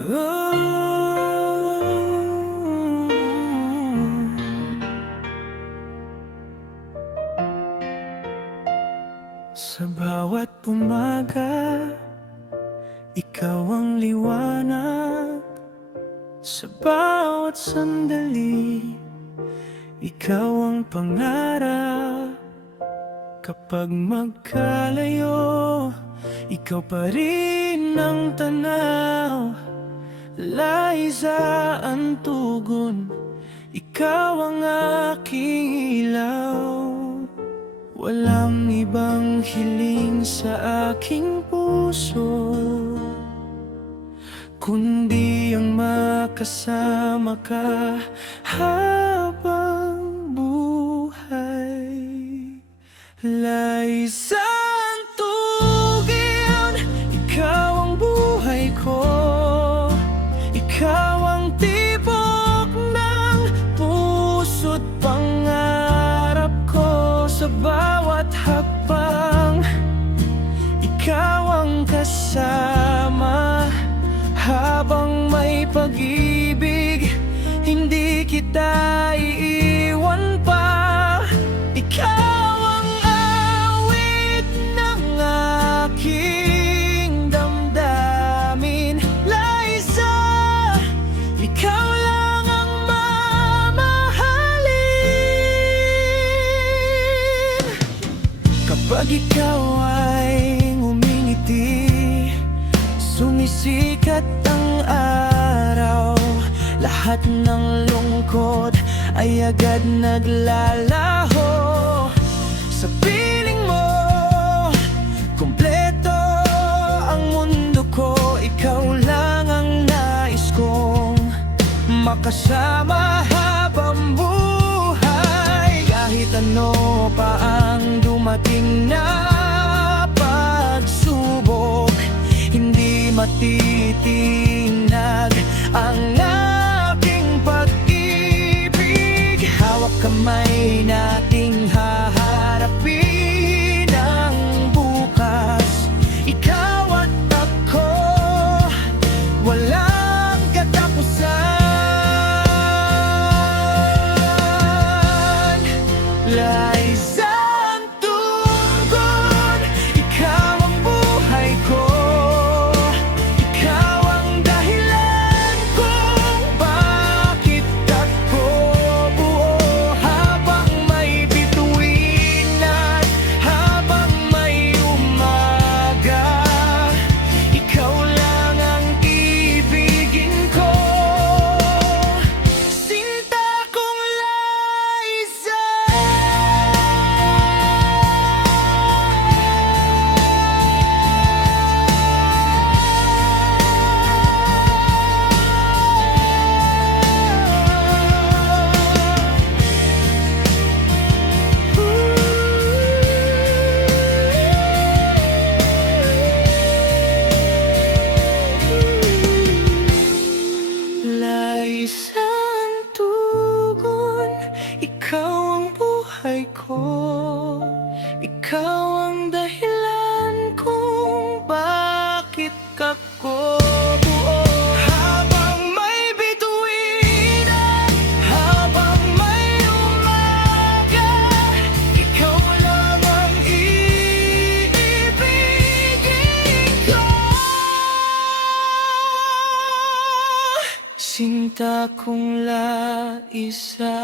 Sa bawat umaga, ikaw ang liwanag. Sa bawat sandali, ikaw ang pangarap. Kapag magkalayo, ikaw pa rin ang tanaw. Liza ang tugon, ikaw ang aking ilaw. Walang ibang hiling sa aking puso, kundi ang makasama ka habang buhay. Liza ang tugin, ikaw ang buhay ko. Ikaw ang tibok ng puso't pangarap ko. Sa bawat hakbang, ikaw ang kasama. Habang may pag-ibig, hindi kita iiwan pa. Ikaw ang awit ng aking damdamin. Liza, ikaw lang ang mamahalin. Kapag ikaw ay ngumingiti, sumisikat ang araw. Lahat ng lungkot ay agad naglalaho. Sa piling mo, kumpleto ang mundo ko. Ikaw lang ang nais kong makasama habang buhay. Kahit ano pa ang dumating na pagsubok, hindi matitinag ang aking pag-ibig. Hawak kamay nating haharapin ang bukas. Ikaw at ako, walang katapusan. Liza ang tugon, ikaw ang buhay ko. Liza ang tugon, ikaw ang buhay ko. Ikaw ang dahilan kung bakit ako buo. Habang may bituin at habang may umaga, ikaw lang ang iibigin ko. Sinta kong Liza.